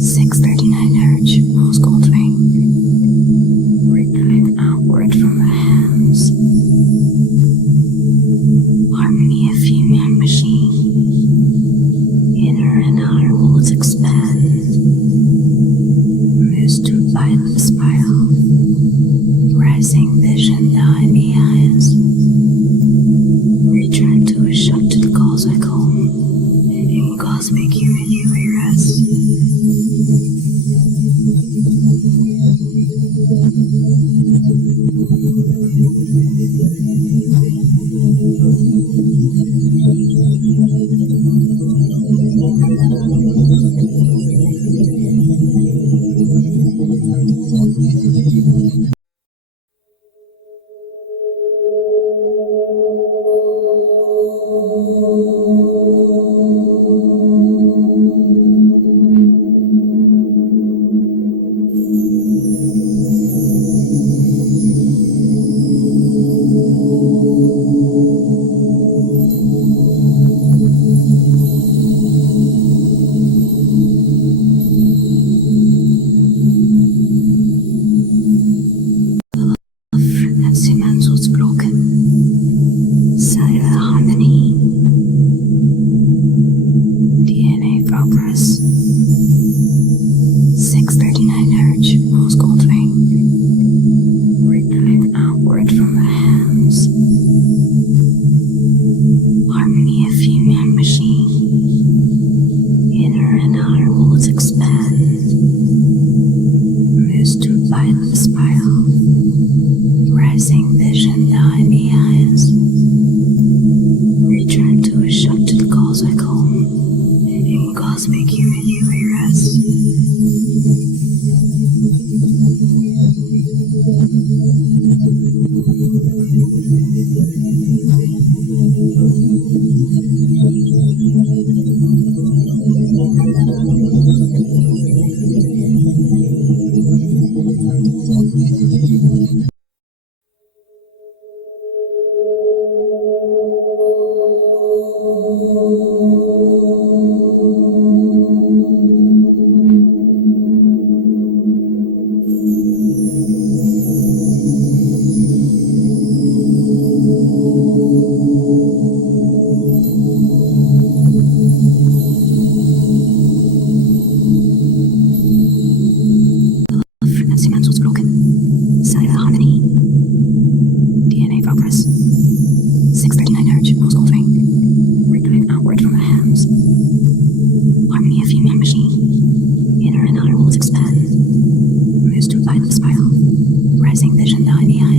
639 urge, rose gold ring, rippling outward from the hands. Harmony of union machine, inner and outer walls expand, moves to violet spiral, rising vision down the eyes. Return to a shot to the cosmic home, in cosmic unity we rest. Progress. 639 urge, rose gold ring, rippling outward from the hands. Harmony of union machine, inner and outer walls expand, moves to violet spiral, rising vision down the eyes. Return to a shot to the cosmic home, in cosmic unity we rest. Progress. 639 urge, rose gold ring, rippling outward from the hands. Harmony of union machine, inner and outer walls expand, moves to violet spiral, rising vision down the eyes.